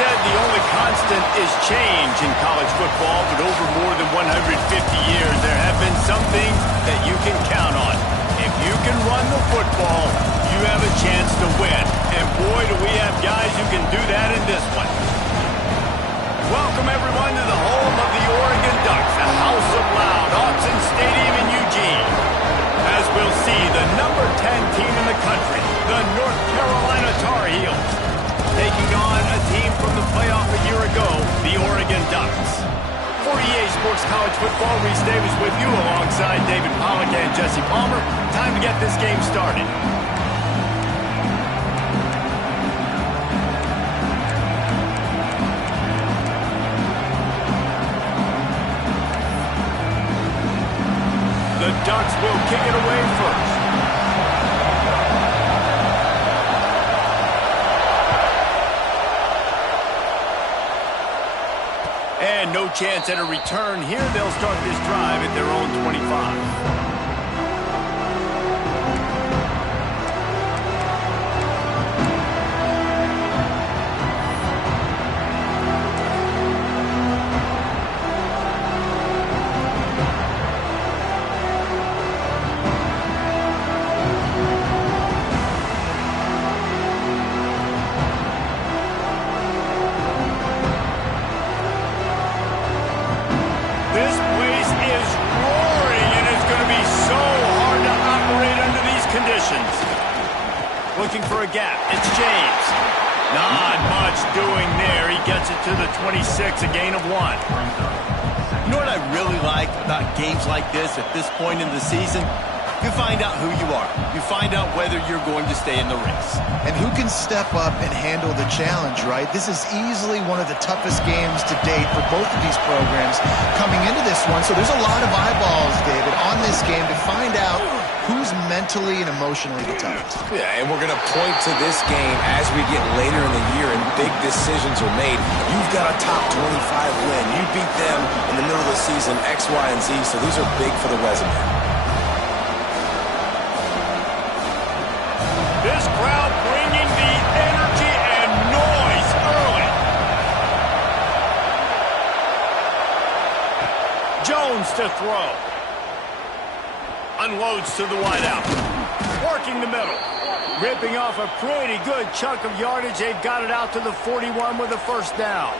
said the only constant is change in college football, but over more than 150 years, there have been some things that you can count on. If you can run the football, you have a chance to win. And boy, do we have guys who can do that in this one. Welcome, everyone, to the home of the Oregon Ducks, the House of Loud, Autzen Stadium in Eugene. As we'll see, the number 10 team in the country, the North Carolina Tar Heels, taking on a team from the playoff a year ago, the Oregon Ducks. For EA Sports College Football, Reese Davis with you alongside David Pollack and Jesse Palmer. Time to get this game started. The Ducks will kick it away first. And no chance at a return here. They'll start this drive at their own 25. Looking for a gap. It's James. Not much doing there. He gets it to the 26, a gain of 1. You know what I really like about games like this at this point in the season? You find out who you are. You find out whether you're going to stay in the race. And who can step up and handle the challenge, right? This is easily one of the toughest games to date for both of these programs coming into this one. So there's a lot of eyeballs, David, on this game to find out who's mentally and emotionally the toughest. Yeah, and we're going to point to this game as we get later in the year and big decisions are made. You've got a top 25 win. You beat them in the middle of the season, X, Y, and Z, so these are big for the resume. This crowd bringing the energy and noise early. Jones to throw. Unloads to the wideout. Working the middle. Ripping off a pretty good chunk of yardage. They've got it out to the 41 with a first down.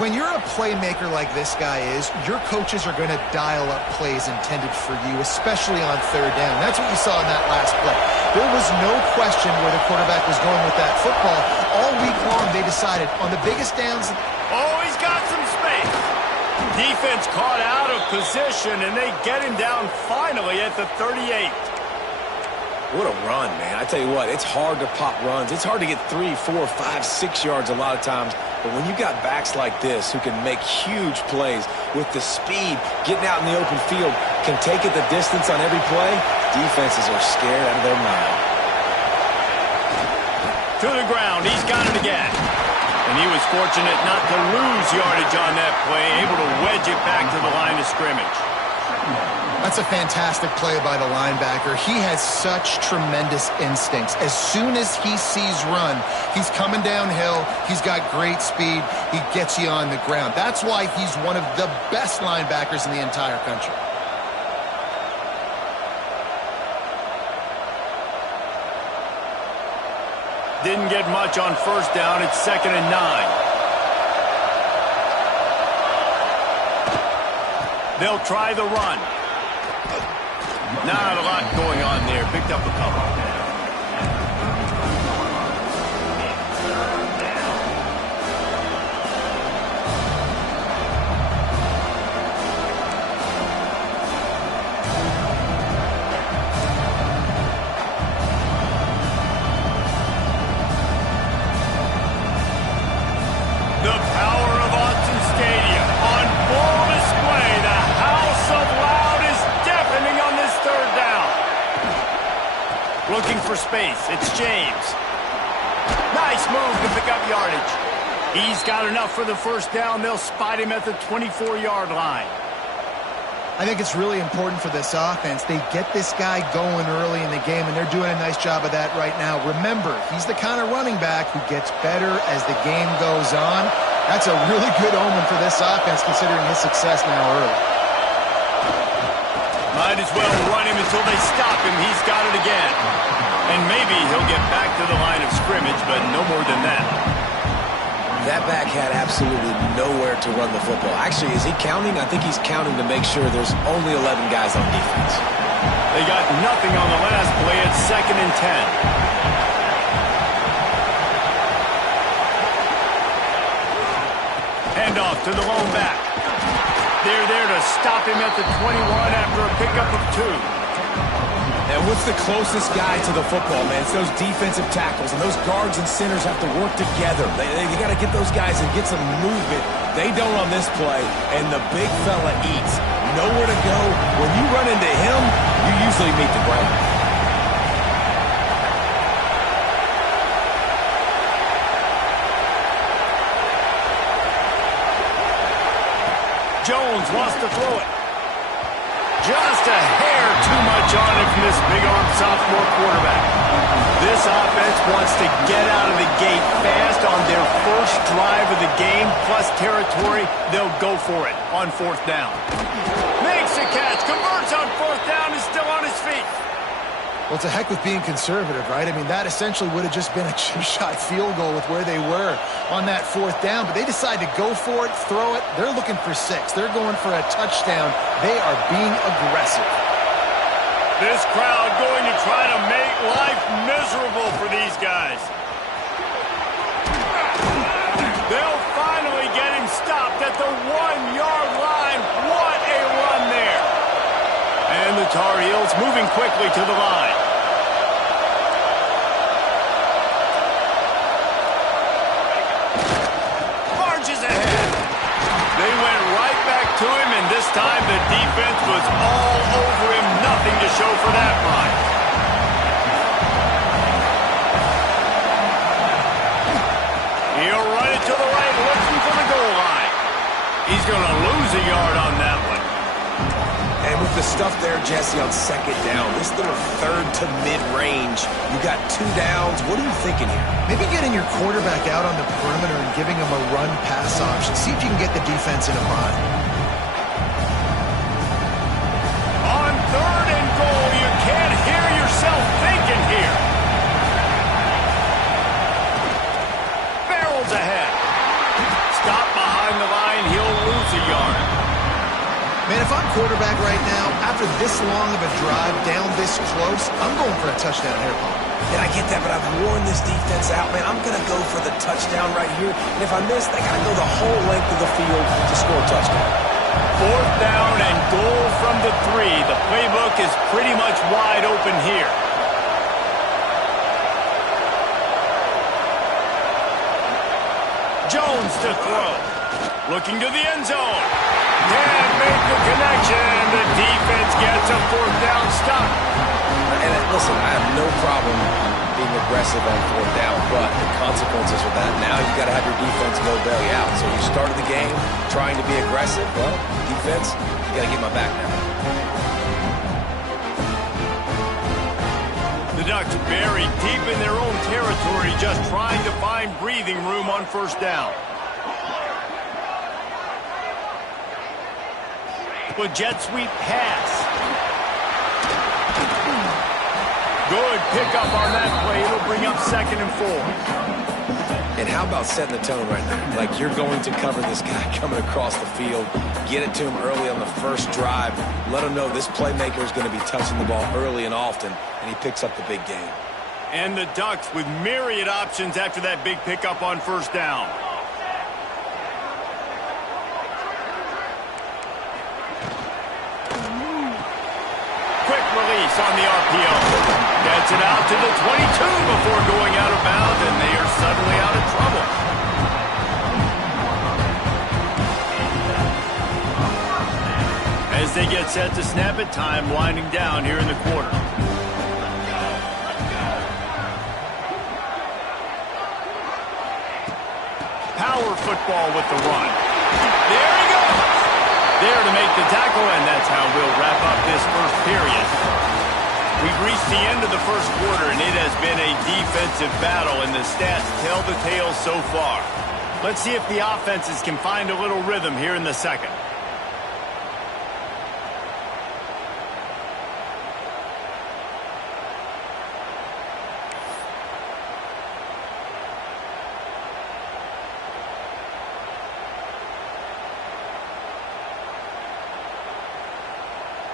When you're a playmaker like this guy is, your coaches are going to dial up plays intended for you, especially on third down. That's what you saw in that last play. There was no question where the quarterback was going with that football. All week long, they decided on the biggest downs. Oh, he's got some space. Defense caught out of position, and they get him down finally at the 38. What a run, man. I tell you what, it's hard to pop runs. It's hard to get 3, 4, 5, 6 yards a lot of times. But when you've got backs like this who can make huge plays with the speed, getting out in the open field, can take it the distance on every play, defenses are scared out of their mind. To the ground. He's got it again. And he was fortunate not to lose yardage on that play, able to wedge it back to the line of scrimmage. That's a fantastic play by the linebacker. He has such tremendous instincts. As soon as he sees run, he's coming downhill. He's got great speed. He gets you on the ground. That's why he's one of the best linebackers in the entire country. Didn't get much on first down. It's 2nd and 9. They'll try the run. Not a lot going on there. Picked up a couple. The power of Autzen Stadium on full display. The House of Loud is deafening on this third down. Looking for space. It's James. Nice move to pick up yardage. He's got enough for the first down. They'll spot him at the 24-yard line. I think it's really important for this offense. They get this guy going early in the game, and they're doing a nice job of that right now. Remember, he's the kind of running back who gets better as the game goes on. That's a really good omen for this offense, considering his success now early. Might as well run him until they stop him. He's got it again. And maybe he'll get back to the line of scrimmage, but no more than that. That back had absolutely nowhere to run the football. Actually, is he counting? I think he's counting to make sure there's only 11 guys on defense. They got nothing on the last play. It's 2nd and 10. Handoff to the lone back. They're there to stop him at the 21 after a pickup of 2. And what's the closest guy to the football, man? It's those defensive tackles, and those guards and centers have to work together. They got to get those guys and get some movement. They don't on this play, and the big fella eats. Nowhere to go. When you run into him, you usually meet the ground. Jones wants to throw it. Just a hair too much on it from this big-armed sophomore quarterback. This offense wants to get out of the gate fast on their first drive of the game, plus territory. They'll go for it on 4th down. Makes a catch, converts on 4th down, is still on his feet. Well, it's a heck with being conservative, right? I mean, that essentially would have just been a cheap-shot field goal with where they were on that 4th down. But they decide to go for it, throw it. They're looking for 6. They're going for a touchdown. They are being aggressive. This crowd going to try to make life miserable for these guys. They'll finally get him stopped at the 1-yard line. What a run there. And the Tar Heels moving quickly to the line. Marches ahead. They went right back to him, and this time the defense was all over him. Nothing to show for that run. He'll run it to the right, looking for the goal line. He's going to lose a yard on that one. And with the stuff there, Jesse, on 2nd down, this little 3rd to mid-range, you got 2 downs. What are you thinking here? Maybe getting your quarterback out on the perimeter and giving him a run-pass option. See if you can get the defense in a bind. On 3rd and goal, you can't hear yourself thinking here. Barrels ahead. Stop behind the line, he'll lose a yard. Man, if I'm quarterback right now, after this long of a drive down this close, I'm going for a touchdown here, Paul. And I get that, but I've worn this defense out, man. I'm going to go for the touchdown right here. And if I miss, they got to go the whole length of the field to score a touchdown. 4th down and goal from the 3. The playbook is pretty much wide open here. Jones to throw. Looking to the end zone. Can't make the connection. The defense gets a 4th down stop. And listen, I have no problem being aggressive on 4th down, but the consequences of that, now you've got to have your defense go bail you out. So you started the game trying to be aggressive. Well, defense, you got to get my back now. The Ducks buried deep in their own territory, just trying to find breathing room on 1st down. With jet sweep pass. Good pickup on that play. It'll bring up 2nd and 4. And how about setting the tone right there? Like, you're going to cover this guy coming across the field, get it to him early on the first drive, let him know this playmaker is going to be touching the ball early and often, and he picks up the big game. And the Ducks with myriad options after that big pickup on 1st down. Quick release on the RPO. Gets it out to the 22 before going out of bounds, and they are suddenly out of trouble. As they get set to snap it, time winding down here in the quarter. Power football with the run. There he goes. there to make the tackle, and that's how we'll wrap up this first period. We've reached the end of the first quarter, and it has been a defensive battle, and the stats tell the tale so far. Let's see if the offenses can find a little rhythm here in the second.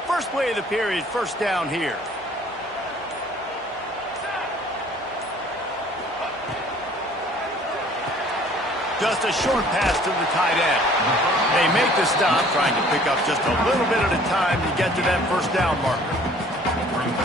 First play of the period, first down here. Just a short pass to the tight end. They make the stop, trying to pick up just a little bit at a time to get to that first down marker.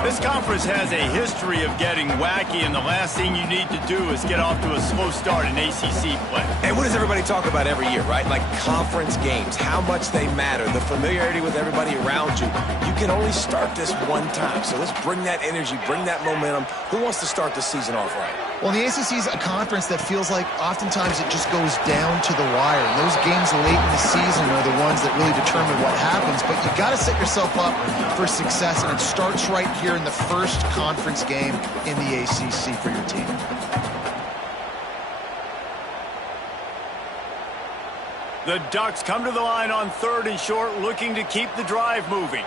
This conference has a history of getting wacky, and the last thing you need to do is get off to a slow start in ACC play. And what does everybody talk about every year, right? Like conference games, how much they matter, the familiarity with everybody around you. You can only start this one time, so let's bring that energy, bring that momentum. Who wants to start the season off right? Well, the ACC is a conference that feels like oftentimes it just goes down to the wire. And those games late in the season are the ones that really determine what happens. But you got to set yourself up for success, and it starts right here in the first conference game in the ACC for your team. The Ducks come to the line on 3rd and short, looking to keep the drive moving.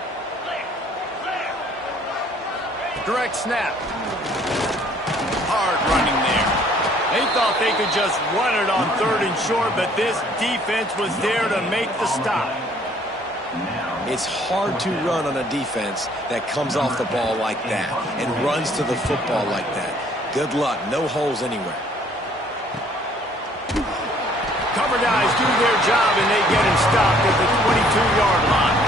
Direct snap. Hard running there. They thought they could just run it on 3rd and short, but this defense was there to make the stop. It's hard to run on a defense that comes off the ball like that and runs to the football like that. Good luck. No holes anywhere. Cover guys do their job, and they get him stopped at the 22-yard line.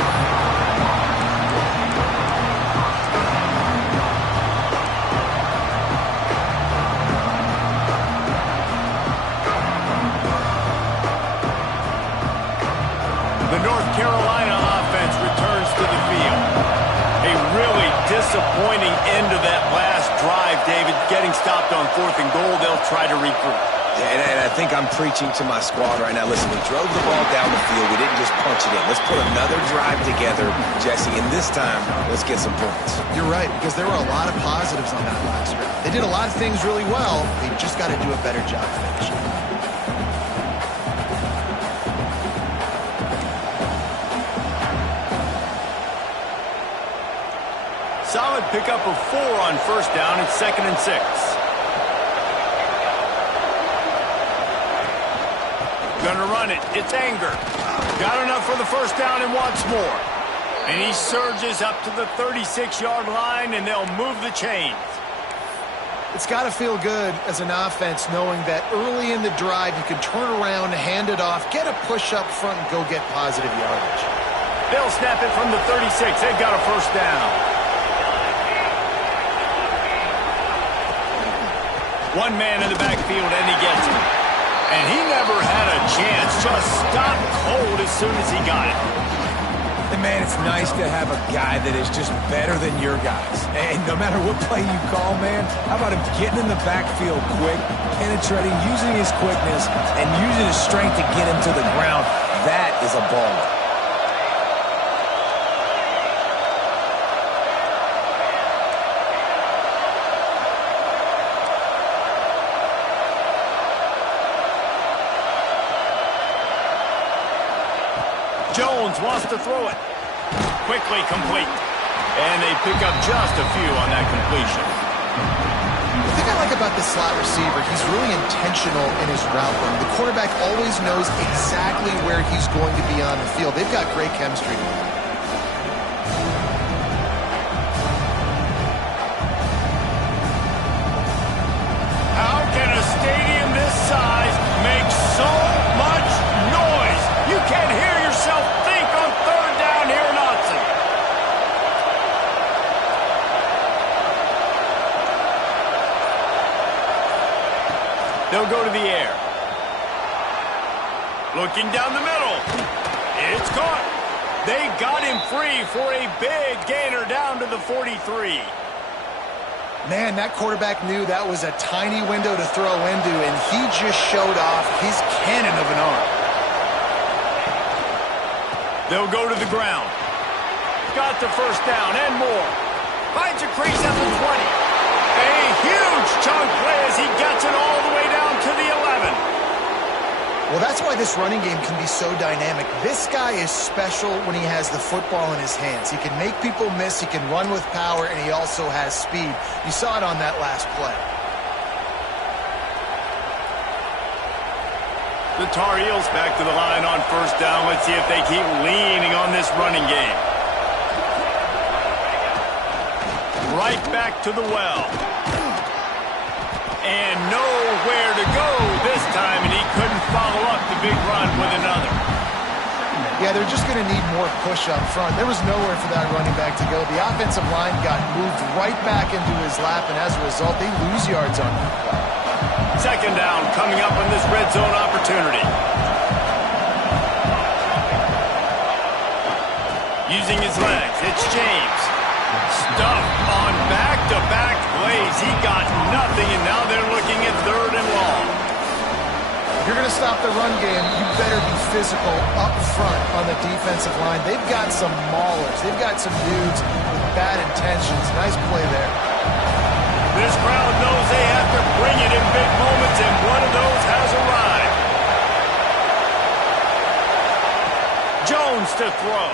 The North Carolina offense returns to the field. A really disappointing end to that last drive, David. Getting stopped on 4th and goal, they'll try to regroup. Yeah, and I think I'm preaching to my squad right now. Listen, we drove the ball down the field. We didn't just punch it in. Let's put another drive together, Jesse, and this time, let's get some points. You're right, because there were a lot of positives on that last drive. They did a lot of things really well. They just got to do a better job finishing. Solid pickup of 4 on first down. It's 2nd and 6. Gonna run it. It's Anger. Got enough for the first down and wants more. And he surges up to the 36-yard line, and they'll move the chains. It's got to feel good as an offense knowing that early in the drive you can turn around, hand it off, get a push up front, and go get positive yardage. They'll snap it from the 36. They've got a first down. One man in the backfield, and he gets it. And he never had a chance. Just stopped cold as soon as he got it. And, man, it's nice to have a guy that is just better than your guys. And no matter what play you call, man, how about him getting in the backfield quick, penetrating, using his quickness, and using his strength to get him to the ground. That is a baller. Jones wants to throw it. Quickly complete. And they pick up just a few on that completion. The thing I like about the slot receiver, he's really intentional in his route run. The quarterback always knows exactly where he's going to be on the field. They've got great chemistry together. How can a stadium this size make so much noise? You can't hear yourself think on 3rd down here in Autzen. They'll go to the air. Looking down the middle. It's caught. They got him free for a big gainer down to the 43. Man, that quarterback knew that was a tiny window to throw into, and he just showed off his cannon of an arm. They'll go to the ground. Got the first down and more. Finds a crease at the 20. A huge chunk play as he gets it all the way down to the 11. Well, that's why this running game can be so dynamic. This guy is special when he has the football in his hands. He can make people miss, he can run with power, and he also has speed. You saw it on that last play. The Tar Heels back to the line on first down. Let's see if they keep leaning on this running game. Right back to the well. And nowhere to go this time, and he couldn't follow up the big run with another. Yeah, they're just going to need more push up front. There was nowhere for that running back to go. The offensive line got moved right back into his lap, and as a result, they lose yards on that play. Second down coming up on this red zone opportunity. Using his legs, it's James. Stuffed on back-to-back plays. He got nothing, and now they're looking at third and long. If you're going to stop the run game, you better be physical up front on the defensive line. They've got some maulers. They've got some dudes with bad intentions. Nice play there. This crowd knows they have to bring it in big moments, and one of those has arrived. Jones to throw.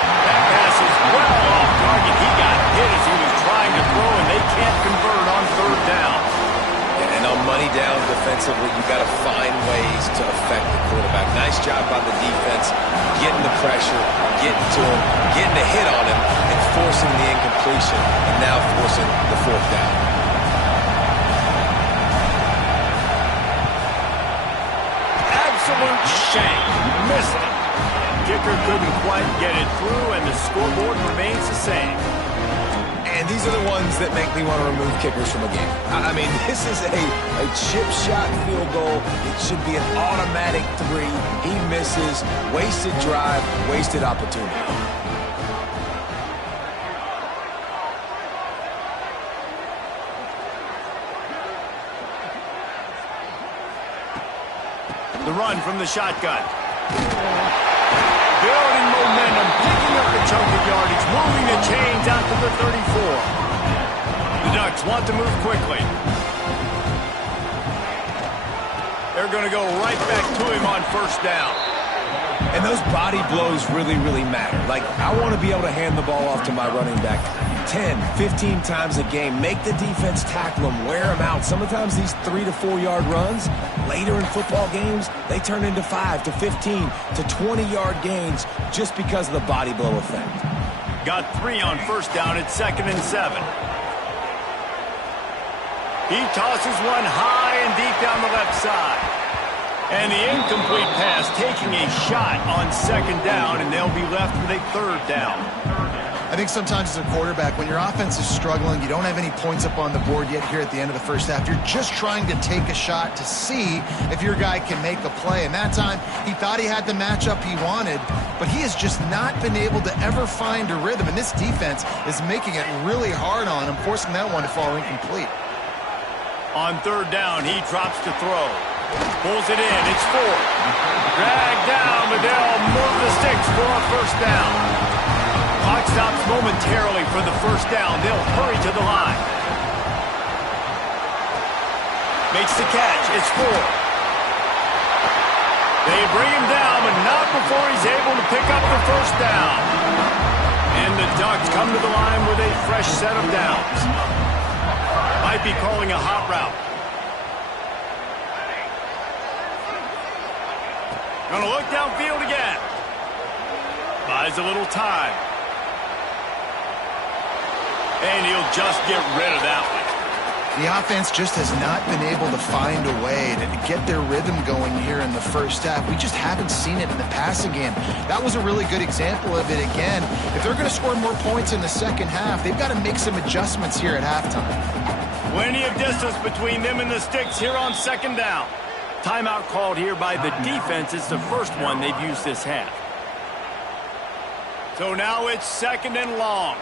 That pass is well off target. He got hit as he was trying to throw, and they can't convert on third down. And on money down defensively, you got to find ways to affect the quarterback. Nice job by the defense, getting the pressure, getting to him, getting a hit on him, and forcing the incompletion, and now forcing the fourth down. Absolute shank. Missed it. Kicker couldn't quite get it through, and the scoreboard remains the same. And these are the ones that make me want to remove kickers from a game. I mean, this is a chip shot field goal. It should be an automatic 3. He misses. Wasted drive, wasted opportunity. The run from the shotgun. Building momentum, picking up a chunk of yardage, moving the chains out to the 34. The Ducks want to move quickly. They're going to go right back to him on first down. And those body blows really, really matter. Like, I want to be able to hand the ball off to my running back 10, 15 times a game. Make the defense tackle them, wear them out. Sometimes these 3 to 4 yard runs, later in football games, they turn into 5 to 15 to 20 yard gains just because of the body blow effect. Got 3 on first down at 2nd and 7. He tosses one high and deep down the left side. And the incomplete pass taking a shot on 2nd down, and they'll be left with a 3rd down. I think sometimes as a quarterback, when your offense is struggling, you don't have any points up on the board yet here at the end of the first half. You're just trying to take a shot to see if your guy can make a play. And that time, he thought he had the matchup he wanted, but he has just not been able to ever find a rhythm. And this defense is making it really hard on him, forcing that one to fall incomplete. On 3rd down, he drops to throw. Pulls it in. It's 4. Dragged down, but they'll move the sticks for a first down. Clock stops momentarily for the first down. They'll hurry to the line. Makes the catch. It's 4. They bring him down, but not before he's able to pick up the first down. And the Ducks come to the line with a fresh set of downs. Might be calling a hot route. Gonna look downfield again. Buys a little time. And he'll just get rid of that one. The offense just has not been able to find a way to get their rhythm going here in the first half. We just haven't seen it in the passing game. That was a really good example of it again. If they're going to score more points in the second half, they've got to make some adjustments here at halftime. Plenty of distance between them and the sticks here on 2nd down. Timeout called here by the defense. It's the first one they've used this half. So now it's 2nd and long.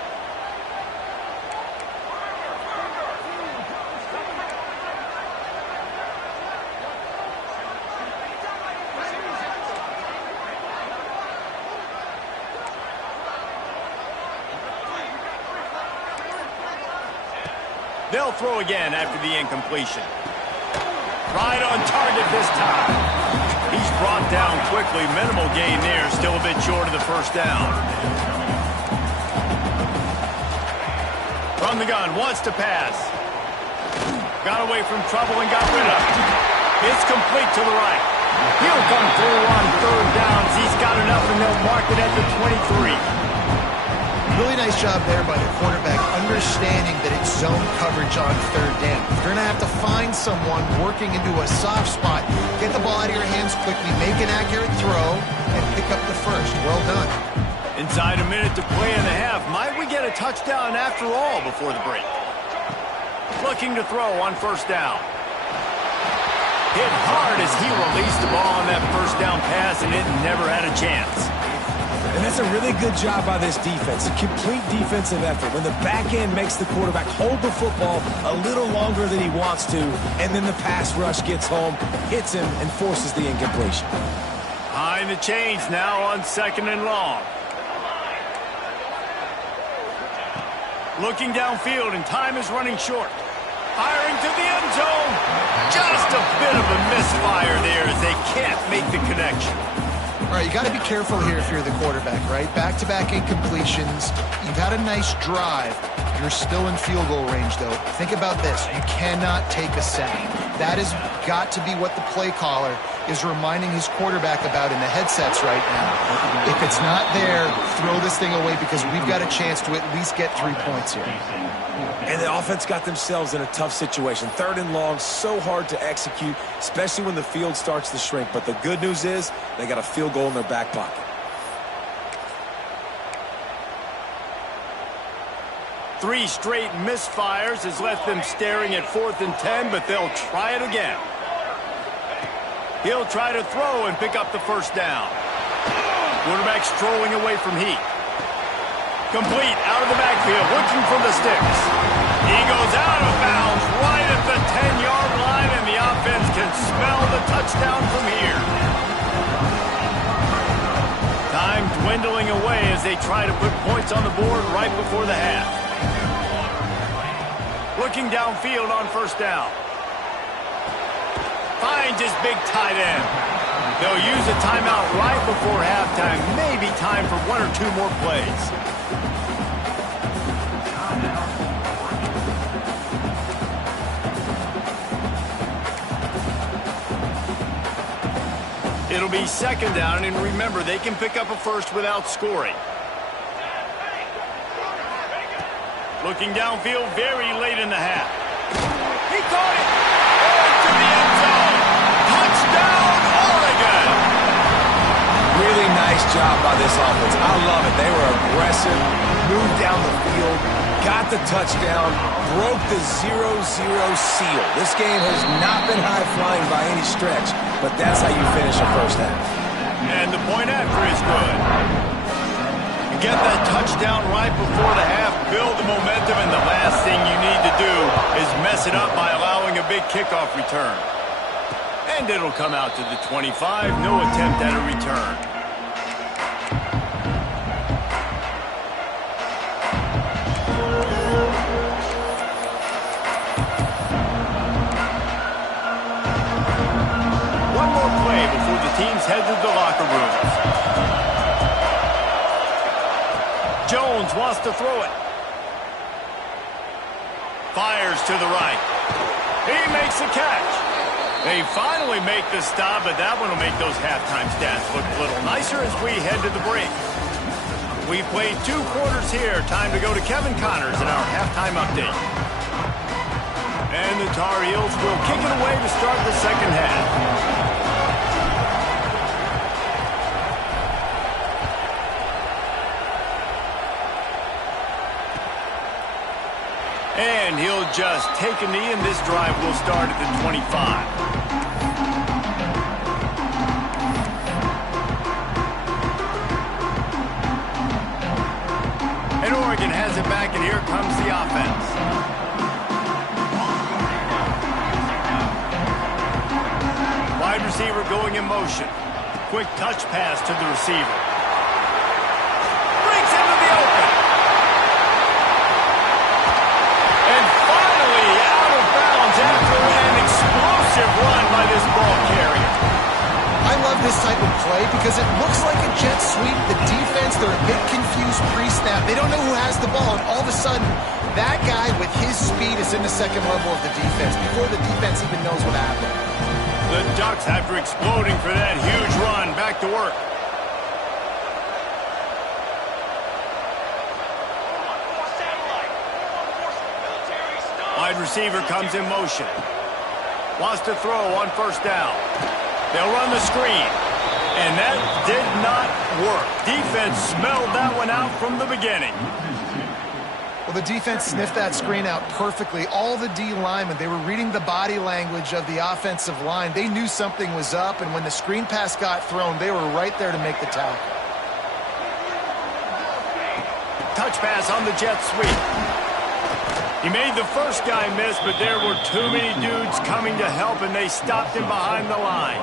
They'll throw again after the incompletion. Right on target this time. He's brought down quickly. Minimal gain there. Still a bit short of the first down. From the gun. Wants to pass. Got away from trouble and got rid of it. It's complete to the right. He'll come through on third downs. He's got enough, and they'll mark it at the 23. Really nice job there by the quarterback, understanding that it's zone coverage on third down. You're going to have to find someone working into a soft spot, get the ball out of your hands quickly, make an accurate throw, and pick up the first. Well done. Inside a minute to play in the half. Might we get a touchdown after all before the break? Looking to throw on first down. Hit hard as he released the ball on that first down pass, and it never had a chance. And that's a really good job by this defense, a complete defensive effort. When the back end makes the quarterback hold the football a little longer than he wants to, and then the pass rush gets home, hits him, and forces the incompletion. Behind the chains now on second and long. Looking downfield, and time is running short. Firing to the end zone. Just a bit of a misfire there as they can't make the connection. All right, you got to be careful here if you're the quarterback, right? Back-to-back incompletions. You've had a nice drive. You're still in field goal range, though. Think about this. You cannot take a sack. That has got to be what the play caller is reminding his quarterback about in the headsets right now. If it's not there, throw this thing away because we've got a chance to at least get 3 points here. And the offense got themselves in a tough situation. Third and long, so hard to execute, especially when the field starts to shrink. But the good news is they got a field goal in their back pocket. Three straight misfires has left them staring at 4th and 10, but they'll try it again. He'll try to throw and pick up the first down. Quarterback strolling away from heat. Complete out of the backfield, looking for the sticks. He goes out of bounds right at the 10-yard line, and the offense can smell the touchdown from here. Time dwindling away as they try to put points on the board right before the half. Looking downfield on first down. Finds his big tight end. They'll use a timeout right before halftime. Maybe time for 1 or 2 more plays. It'll be second down, and remember, they can pick up a first without scoring. Looking downfield very late in the half. He caught it! To the end zone! Touchdown, Oregon! Really nice job by this offense. I love it. They were aggressive, moved down the field, got the touchdown, broke the 0-0 seal. This game has not been high-flying by any stretch, but that's how you finish a first half. And the point after is good. Get that touchdown right before the half, build the momentum, and the last thing you need to do is mess it up by allowing a big kickoff return. And it'll come out to the 25, no attempt at a return. One more play before the teams head to the locker rooms. Jones wants to throw it. Fires to the right. He makes the catch. They finally make the stop, but that one will make those halftime stats look a little nicer as we head to the break. We played 2 quarters here. Time to go to Kevin Connors in our halftime update. And the Tar Heels will kick it away to start the second half. And he'll just take a knee, and this drive will start at the 25. And Oregon has it back, and here comes the offense. Wide receiver going in motion. Quick touch pass to the receiver. Breaks into the open. And finally, this type of play because it looks like a jet sweep. The defense, they're a bit confused pre-snap. They don't know who has the ball, and all of a sudden, that guy with his speed is in the second level of the defense before the defense even knows what happened. The Ducks, after exploding for that huge run, back to work. Wide receiver comes in motion. Wants to throw on first down. They'll run the screen. And that did not work. Defense smelled that one out from the beginning. Well, the defense sniffed that screen out perfectly. All the D linemen, they were reading the body language of the offensive line. They knew something was up, and when the screen pass got thrown, they were right there to make the tackle. Touch pass on the jet sweep. He made the first guy miss, but there were too many dudes coming to help, and they stopped him behind the line.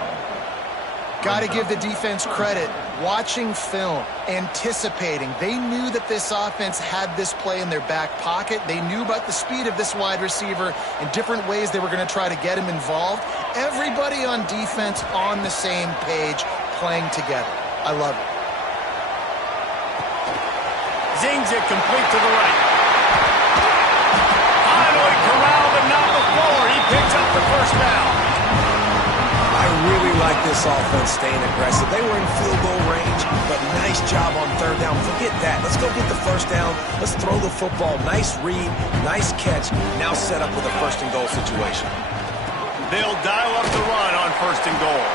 Got to give the defense credit. Watching film, anticipating. They knew that this offense had this play in their back pocket. They knew about the speed of this wide receiver and different ways they were going to try to get him involved. Everybody on defense on the same page, playing together. I love it. Zings it complete to the right. Finally corralled, but not before. He picks up the first down. I really like this offense staying aggressive. They were in field goal range, but nice job on third down. Forget that. Let's go get the first down. Let's throw the football. Nice read, nice catch. Now set up with a first and goal situation. They'll dial up the run on first and goal.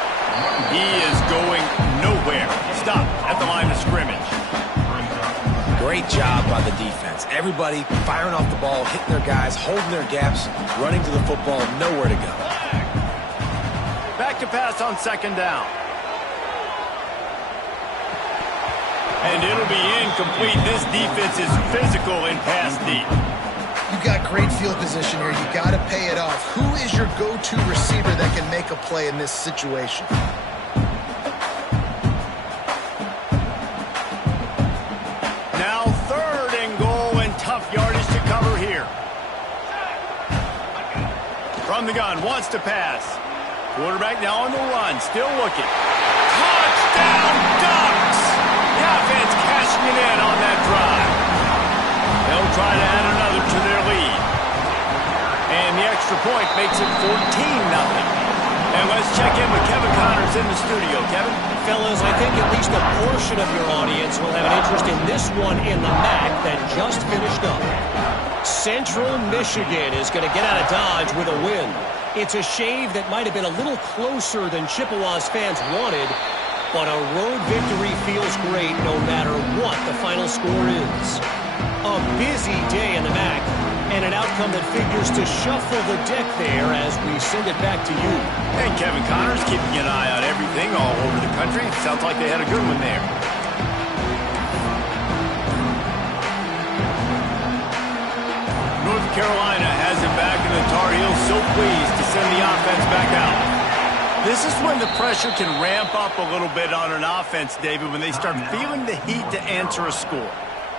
He is going nowhere. Stop at the line of scrimmage. Great job by the defense. Everybody firing off the ball, hitting their guys, holding their gaps, running to the football, nowhere to go. Back to pass on second down. And it'll be incomplete. This defense is physical in pass deep. You got great field position here. You got to pay it off. Who is your go-to receiver that can make a play in this situation? Now third and goal, and tough yardage to cover here. From the gun, wants to pass. Quarterback now on the run, still looking. Touchdown, Ducks! The offense cashing it in on that drive. They'll try to add another to their lead. And the extra point makes it 14-0. And let's check in with Kevin Connors in the studio. Kevin? Fellas, I think at least a portion of your audience will have an interest in this one in the MAC that just finished up. Central Michigan is going to get out of Dodge with a win. It's a shave that might have been a little closer than Chippewa's fans wanted, but a road victory feels great no matter what the final score is. A busy day in the MAC, and an outcome that figures to shuffle the deck there as we send it back to you. Hey, Kevin Connors keeping an eye on everything all over the country. Sounds like they had a good one there. North Carolina has it back, and the Tar Heels so pleased to send the offense back out. This is when the pressure can ramp up a little bit on an offense, David, when they start feeling the heat to answer a score.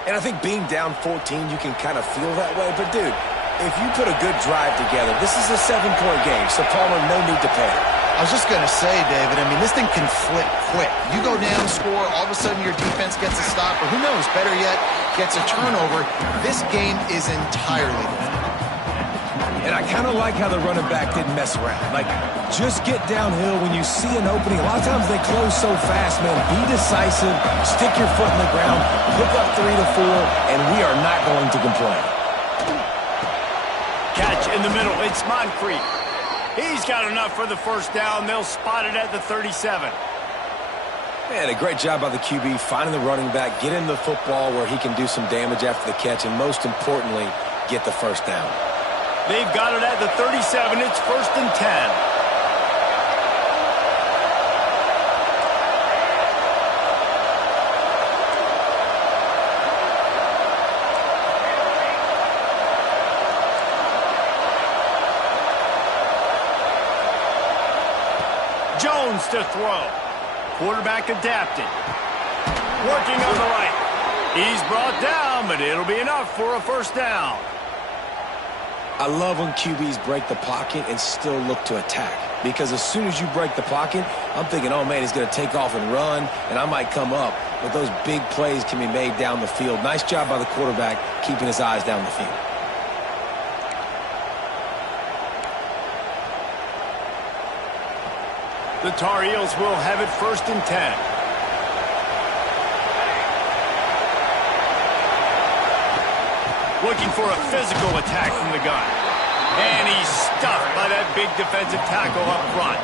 And I think being down 14, you can kind of feel that way. But, dude, if you put a good drive together, this is a 7-point game, so Palmer, no need to panic. I was just going to say, David, I mean, this thing can flip quick. You go down, score, all of a sudden your defense gets a stop, or who knows, better yet, gets a turnover. This game is entirely different. And I kind of like how the running back didn't mess around. Like, just get downhill when you see an opening. A lot of times they close so fast, man. Be decisive, stick your foot in the ground, pick up 3 to 4, and we are not going to complain. Catch in the middle. It's Moncrief. He's got enough for the first down. They'll spot it at the 37. Man, a great job by the QB, finding the running back, getting the football where he can do some damage after the catch, and most importantly, get the first down. They've got it at the 37. It's 1st and 10. Jones to throw. Quarterback adapted. Working on the right. He's brought down, but it'll be enough for a first down. I love when QBs break the pocket and still look to attack. Because as soon as you break the pocket, I'm thinking, oh, man, he's going to take off and run, and I might come up. But those big plays can be made down the field. Nice job by the quarterback keeping his eyes down the field. The Tar Heels will have it 1st and 10. Looking for a physical attack from the gun. And he's stuffed by that big defensive tackle up front.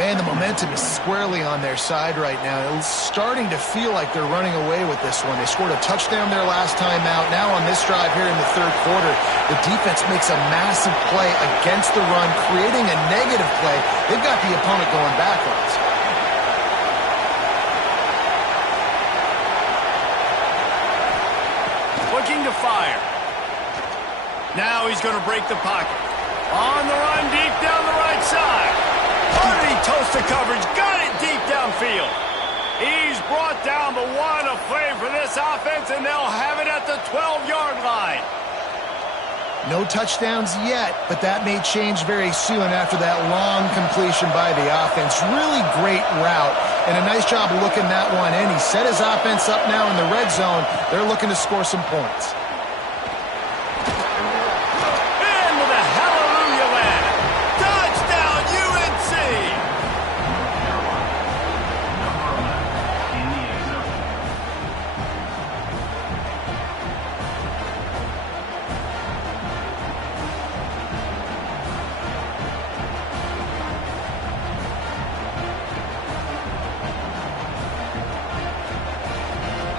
Man, the momentum is squarely on their side right now. It's starting to feel like they're running away with this one. They scored a touchdown their last time out. Now on this drive here in the 3rd quarter, the defense makes a massive play against the run, creating a negative play. They've got the opponent going backwards. Looking to fire. Now he's going to break the pocket. On the run, deep down the right side. Oh, did he toast the coverage? Got it deep downfield. He's brought down, but what a play for this offense, and they'll have it at the 12-yard line. No touchdowns yet, but that may change very soon after that long completion by the offense. Really great route, and a nice job looking that one in. He set his offense up now in the red zone. They're looking to score some points. Into the hallelujah land. Touchdown, UNC!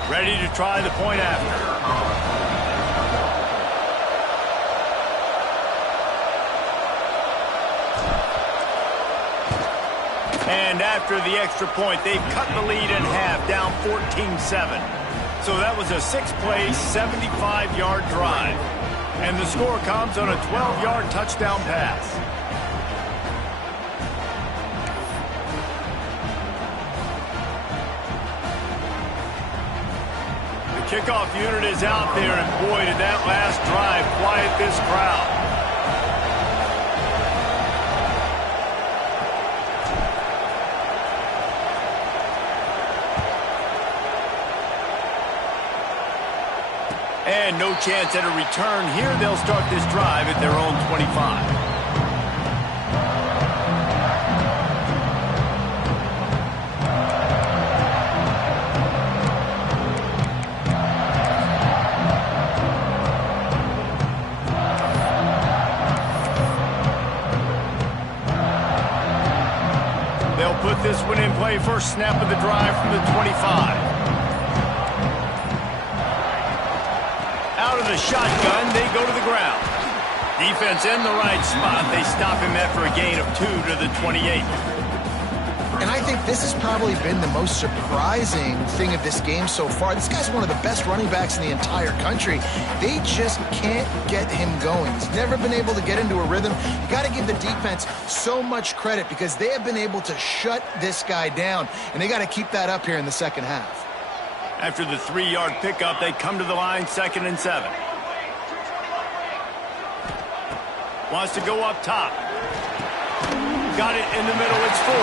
Ready to try the point after. And after the extra point, they've cut the lead in half, down 14-7. So that was a 6-play, 75-yard drive. And the score comes on a 12-yard touchdown pass. Kickoff unit is out there, and boy, did that last drive quiet this crowd. And no chance at a return here. They'll start this drive at their own 25. Put this one in play, first snap of the drive from the 25. Out of the shotgun, they go to the ground. Defense in the right spot. They stop him after a gain of 2 to the 28. And I think this has probably been the most surprising thing of this game so far. This guy's one of the best running backs in the entire country. They just can't get him going. He's never been able to get into a rhythm. You got to give the defense so much credit because they have been able to shut this guy down, and they got to keep that up here in the second half. After the 3-yard pickup, they come to the line, 2nd and 7. Wants to go up top. Got it in the middle, it's 4.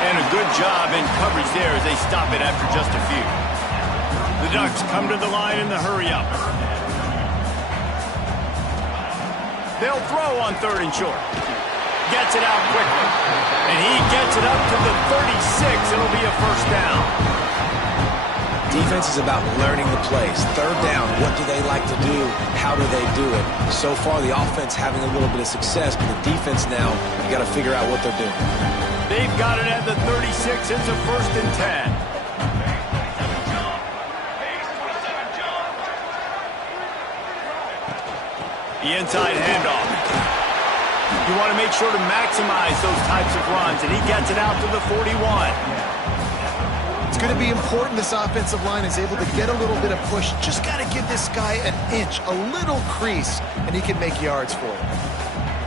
And a good job in coverage there as they stop it after just a few. The Ducks come to the line in the hurry-up. They'll throw on 3rd and short. Gets it out quickly. And he gets it up to the 36. It'll be a first down. Defense is about learning the plays. 3rd down, what do they like to do? How do they do it? So far, the offense having a little bit of success, but the defense now, you got to figure out what they're doing. They've got it at the 36. It's a 1st and 10. The inside handoff. You want to make sure to maximize those types of runs, and he gets it out to the 41. It's going to be important this offensive line is able to get a little bit of push. Just got to give this guy an inch, a little crease, and he can make yards for it.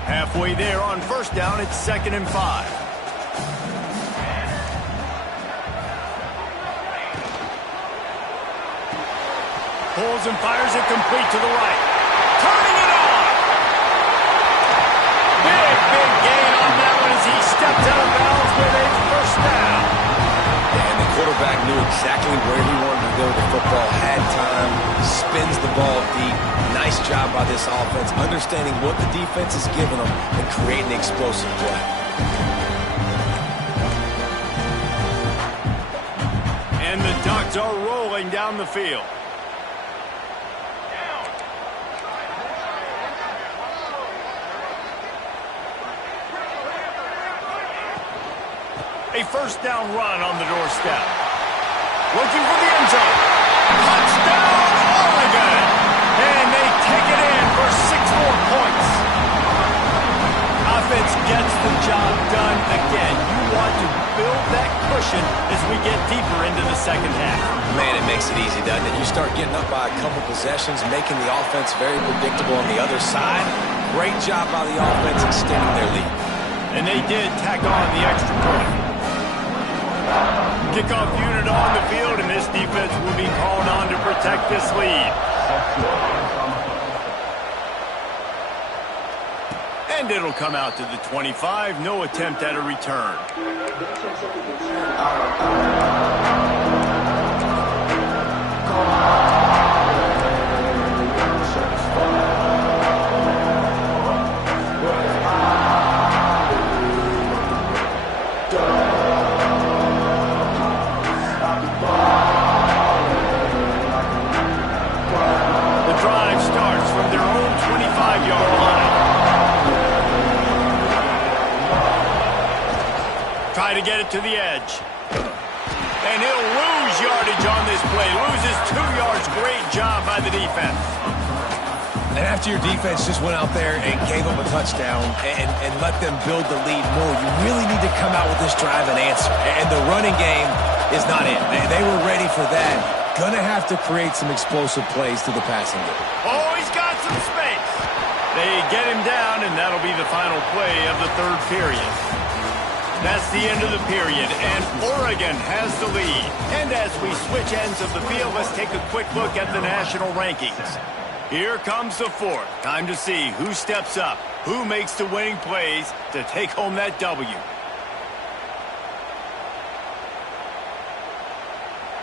Halfway there on 1st down, it's 2nd and 5. Pulls and fires it complete to the right. Turning it on! exactly where he wanted to go with the football, had time, spins the ball deep. Nice job by this offense, understanding what the defense is giving them and creating explosive play. And the Ducks are rolling down the field. A first down run on the doorstep. Looking for the end zone. Touchdown, Oregon! And they take it in for 6 more points. Offense gets the job done again. You want to build that cushion as we get deeper into the second half. Man, it makes it easy, doesn't it? You start getting up by a couple possessions, making the offense very predictable on the other side. Great job by the offense extending their lead. And they did tack on the extra point. Kickoff unit on the field, and this defense will be called on to protect this lead. And it'll come out to the 25. No attempt at a return. The drive starts from their own 25-yard line. Try to get it to the edge. And he'll lose yardage on this play. Loses 2 yards. Great job by the defense. And after your defense just went out there and gave them a touchdown and let them build the lead more, you really need to come out with this drive and answer. And the running game is not in. They were ready for that. Gonna have to create some explosive plays through the passing game. Oh, he's got some space. They get him down, and that'll be the final play of the third period. That's the end of the period, and Oregon has the lead. And as we switch ends of the field, let's take a quick look at the national rankings. Here comes the fourth. Time to see who steps up, who makes the winning plays to take home that W.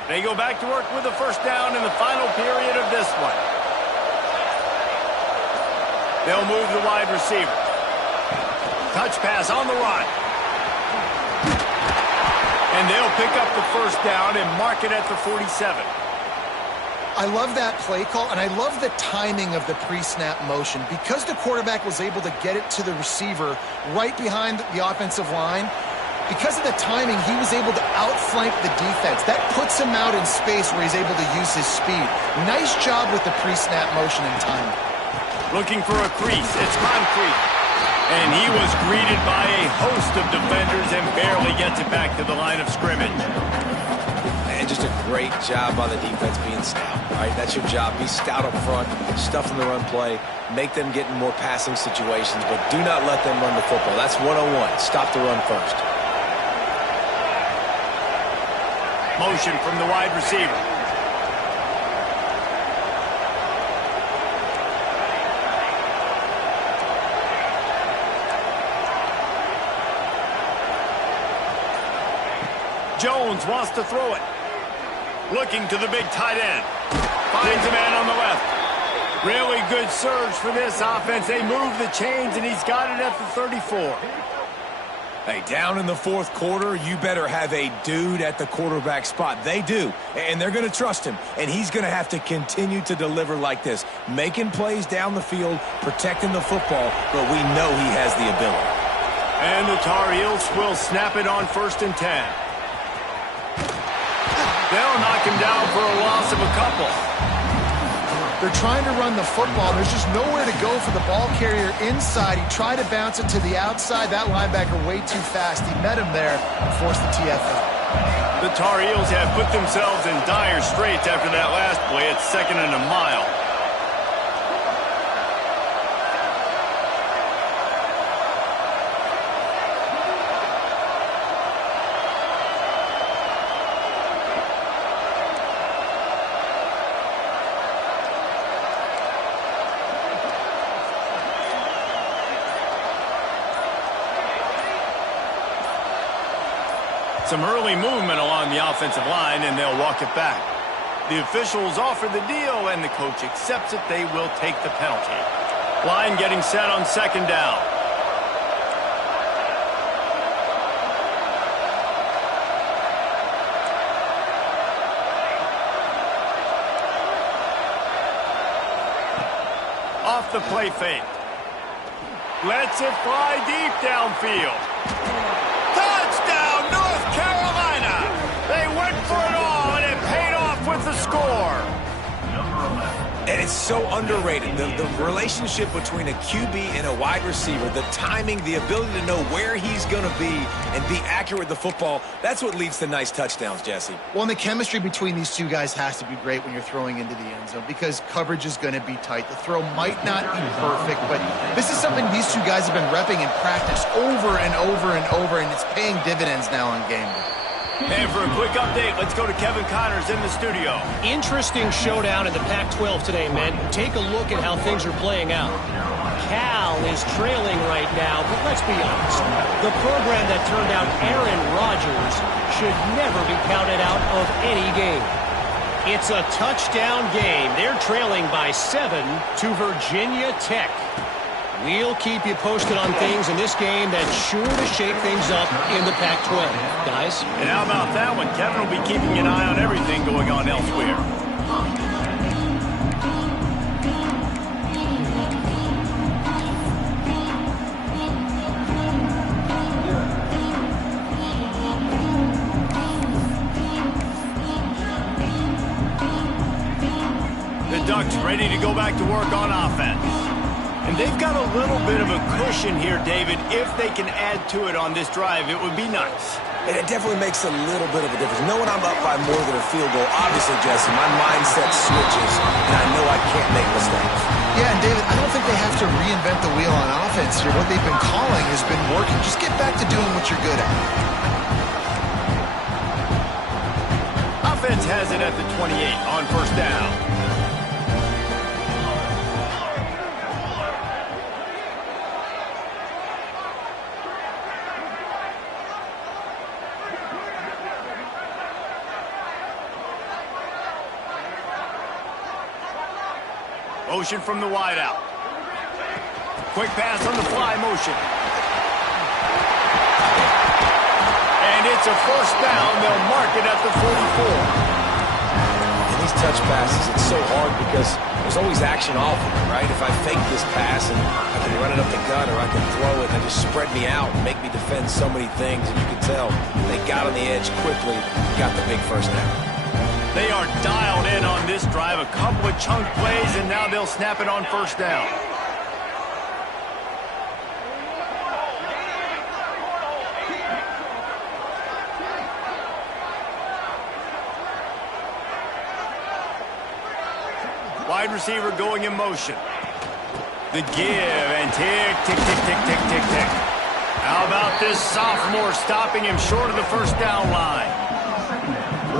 They go back to work with the first down in the final period of this one. They'll move the wide receiver. Touch pass on the run. And they'll pick up the first down and mark it at the 47. I love that play call, and I love the timing of the pre-snap motion. Because the quarterback was able to get it to the receiver right behind the offensive line, because of the timing, he was able to outflank the defense. That puts him out in space where he's able to use his speed. Nice job with the pre-snap motion and timing. Looking for a crease. It's concrete. And he was greeted by a host of defenders and barely gets it back to the line of scrimmage. And just a great job by the defense being stout. All right, that's your job. Be stout up front, stuff in the run play, make them get in more passing situations, but do not let them run the football. That's 101. Stop the run first. Motion from the wide receiver. Jones wants to throw it. Looking to the big tight end. Finds a man on the left. Really good surge for this offense. They move the chains, and he's got it at the 34. Hey, down in the fourth quarter, you better have a dude at the quarterback spot. They do, and they're going to trust him, and he's going to have to continue to deliver like this, making plays down the field, protecting the football, but we know he has the ability. And the Tar Heels will snap it on 1st and 10. They'll knock him down for a loss of a couple. They're trying to run the football. There's just nowhere to go for the ball carrier inside. He tried to bounce it to the outside. That linebacker way too fast. He met him there and forced the TFL. The Tar Heels have put themselves in dire straits after that last play. It's 2nd and a mile. Some early movement along the offensive line, and they'll walk it back. The officials offer the deal, and the coach accepts it. They will take the penalty. Line getting set on second down. Off the play fake. Lets it fly deep downfield. Touchdown, North Carolina! They went for it all, and it paid off with the score. And it's so underrated. The relationship between a QB and a wide receiver, the timing, the ability to know where he's going to be and be accurate with the football, that's what leads to nice touchdowns, Jesse. Well, and the chemistry between these two guys has to be great when you're throwing into the end zone because coverage is going to be tight. The throw might not be perfect, but this is something these two guys have been repping in practice over and over and over, and it's paying dividends now on game day. And for a quick update, let's go to Kevin Connors in the studio. Interesting showdown in the Pac-12 today, men. Take a look at how things are playing out. Cal is trailing right now, but let's be honest. The program that turned out Aaron Rodgers should never be counted out of any game. It's a touchdown game. They're trailing by 7 to Virginia Tech. We'll keep you posted on things in this game that's sure to shake things up in the Pac-12. Guys? And how about that one? Kevin will be keeping an eye on everything going on elsewhere. The Ducks ready to go back to work on offense. And they've got a little bit of a cushion here, David. If they can add to it on this drive, it would be nice. And it definitely makes a little bit of a difference. Knowing I'm up by more than a field goal, obviously, Jesse, my mindset switches, and I know I can't make mistakes. Yeah, and David, I don't think they have to reinvent the wheel on offense here. What they've been calling has been working. Just get back to doing what you're good at. Offense has it at the 28 on first down. Motion from the wideout. Quick pass on the fly motion. And it's a first down. They'll mark it at the 44. In these touch passes, it's so hard because there's always action off of it, right? If I fake this pass and I can run it up the gut or I can throw it and it just spread me out and make me defend so many things, and you can tell they got on the edge quickly, got the big first down. They are dialed in on this drive. A couple of chunk plays, and now they'll snap it on first down. Wide receiver going in motion. The give, and tick, tick, tick, tick, tick, tick, tick. How about this sophomore stopping him short of the first down line?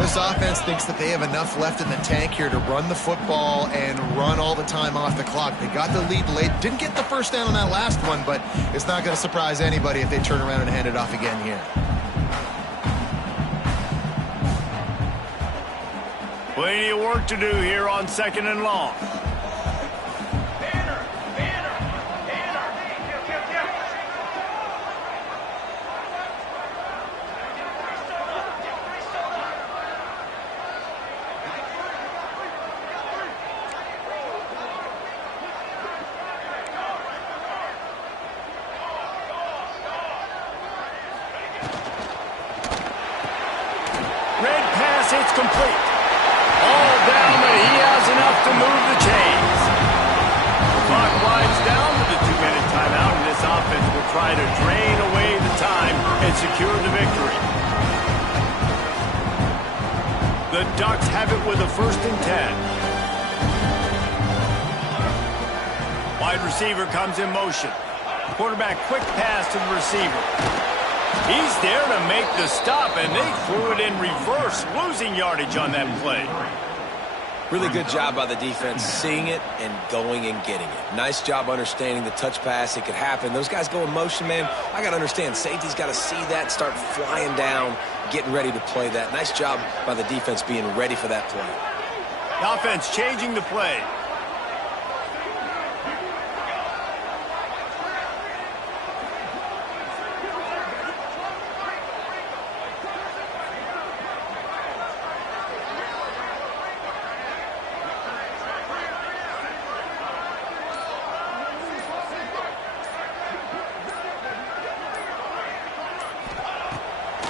This offense thinks that they have enough left in the tank here to run the football and run all the time off the clock. They got the lead late. Didn't get the first down on that last one, but it's not going to surprise anybody if they turn around and hand it off again here. Plenty of work to do here on second and long. It's complete. All down, but he has enough to move the chains. The clock winds down to the 2-minute timeout, and this offense will try to drain away the time and secure the victory. The Ducks have it with a 1st and 10. Wide receiver comes in motion. Quarterback quick pass to the receiver. He's there to make the stop, and they threw it in reverse, losing yardage on that play. Really good job by the defense seeing it and going and getting it. Nice job understanding the touch pass. It could happen. Those guys go in motion, man. I got to understand. Safety's got to see that, start flying down, getting ready to play that. Nice job by the defense being ready for that play. The offense changing the play.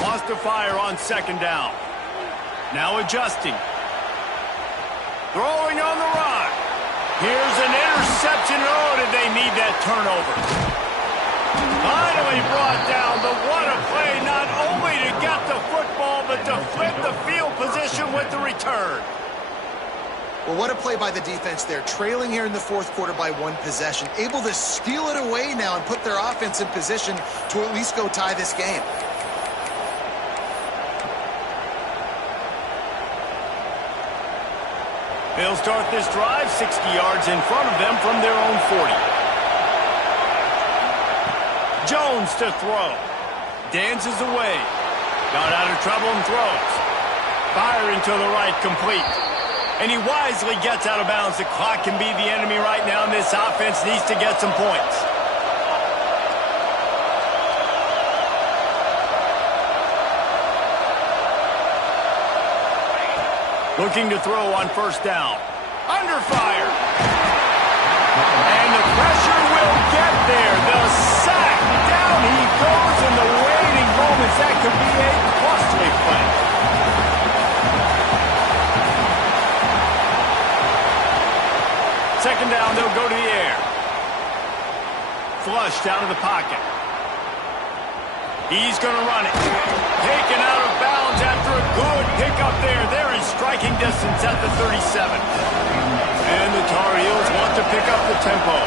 Wants to fire on second down. Now adjusting. Throwing on the run. Here's an interception. Oh, did they need that turnover? Finally brought down, but what a play, not only to get the football, but to flip the field position with the return. Well, what a play by the defense there. Trailing here in the fourth quarter by one possession. Able to steal it away now and put their offense in position to at least go tie this game. They'll start this drive 60 yards in front of them from their own 40. Jones to throw. Dances away. Got out of trouble and throws. Firing to the right, complete. And he wisely gets out of bounds. The clock can be the enemy right now, and this offense needs to get some points. Looking to throw on first down. Under fire. And the pressure will get there. The sack. Down he goes in the waiting moments. That could be a costly play. Second down, they'll go to the air. Flushed out of the pocket. He's going to run it. Taken out of bounds after a good pickup there. They're in striking distance at the 37. And the Tar Heels want to pick up the tempo.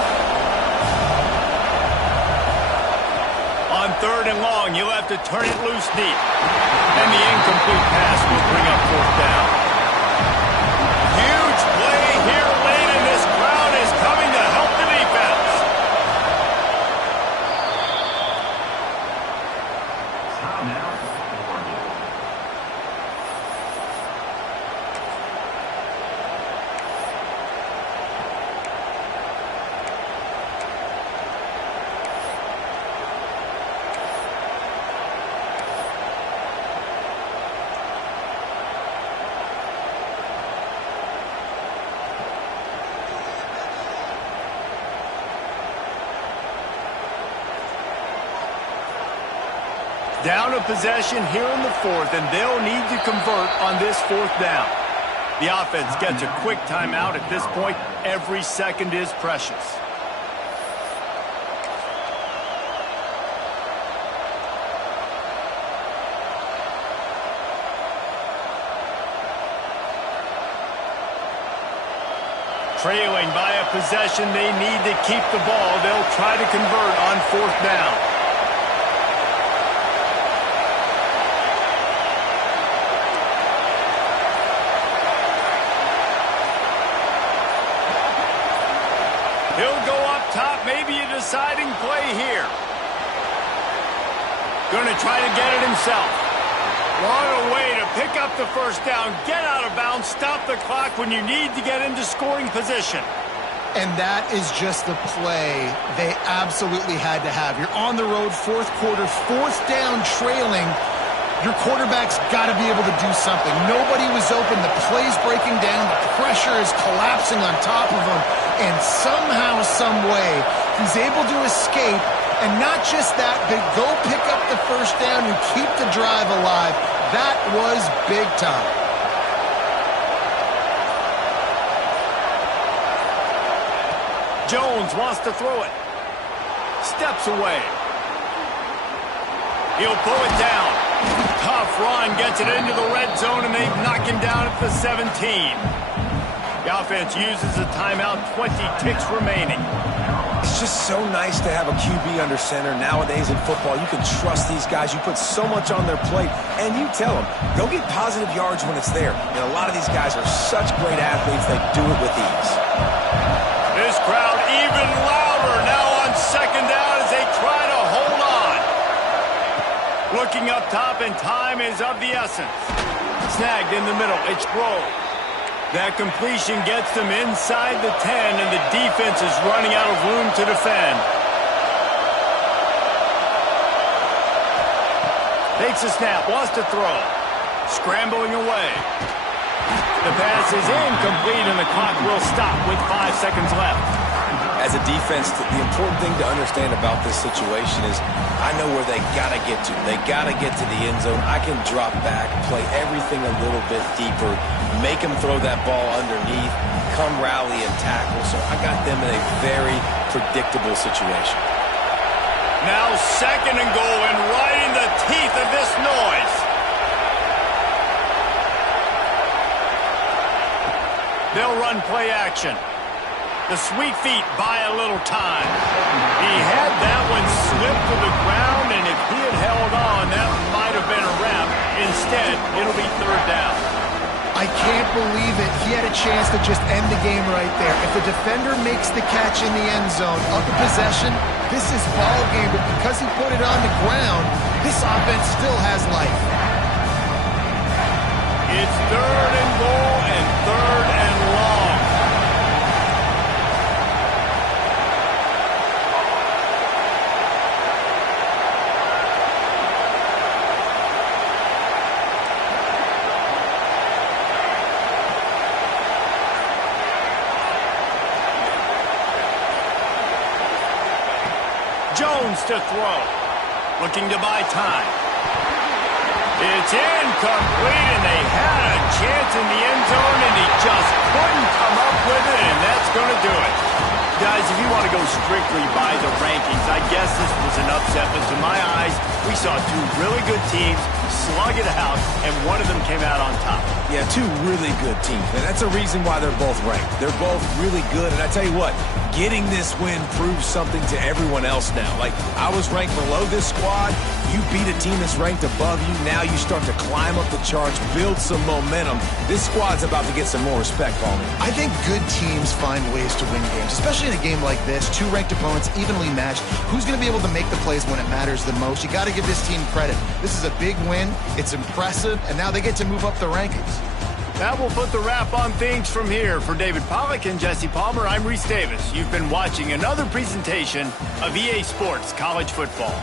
On third and long, you'll have to turn it loose deep. And the incomplete pass will bring up fourth down. Huge play here late, and this crowd is coming to help the defense. Down a possession here in the fourth, and they'll need to convert on this fourth down. The offense gets a quick timeout at this point. Every second is precious. Trailing by a possession, they need to keep the ball. They'll try to convert on fourth down. He'll go up top, maybe a deciding play here. Going to try to get it himself. What a way to pick up the first down, get out of bounds, stop the clock when you need to get into scoring position. And that is just the play they absolutely had to have. You're on the road, fourth quarter, fourth down, trailing. Your quarterback's got to be able to do something. Nobody was open. The play's breaking down. The pressure is collapsing on top of him. And somehow, some way, he's able to escape. And not just that, but go pick up the first down and keep the drive alive. That was big time. Jones wants to throw it. Steps away. He'll pull it down. Tough run, gets it into the red zone, and they knock him down at the 17. The offense uses a timeout, 20 ticks remaining. It's just so nice to have a QB under center. Nowadays in football, you can trust these guys. You put so much on their plate, and you tell them, go get positive yards when it's there. And a lot of these guys are such great athletes, they do it with ease. This crowd even louder now on second down as they try to hold on. Looking up top, and time is of the essence. Snagged in the middle. It's rolled. That completion gets them inside the 10, and the defense is running out of room to defend. Takes a snap, wants to throw. Scrambling away. The pass is incomplete, and the clock will stop with 5 seconds left. As a defense, the important thing to understand about this situation is I know where they got to get to. They got to get to the end zone. I can drop back, play everything a little bit deeper, make them throw that ball underneath, come rally and tackle. So I got them in a very predictable situation. Now second and goal, and right in the teeth of this noise. They'll run play action. The sweet feet buy a little time. He had that one slip to the ground, and if he had held on, that might have been a wrap. Instead, it'll be third down. I can't believe it. He had a chance to just end the game right there. If the defender makes the catch in the end zone, up a possession, this is ball game. But because he put it on the ground, this offense still has life. It's third and goal and third and long. Jones to throw. Looking to buy time. It's incomplete, and they had a chance in the end zone, and he just couldn't come up with it, and that's going to do it. Guys, if you want to go strictly by the rankings, I guess this was an upset, but to my eyes, we saw two really good teams slug it out, and one of them came out on top. Yeah, two really good teams, and that's a reason why they're both ranked. They're both really good, and I tell you what, getting this win proves something to everyone else now. Like, I was ranked below this squad. You beat a team that's ranked above you. Now you start to climb up the charts, build some momentum. This squad's about to get some more respect, Paul. I think good teams find ways to win games, especially in a game like this. Two ranked opponents, evenly matched. Who's going to be able to make the plays when it matters the most? You got to give this team credit. This is a big win. It's impressive, and now they get to move up the rankings. That will put the wrap on things from here. For David Pollack and Jesse Palmer, I'm Reese Davis. You've been watching another presentation of EA Sports College Football.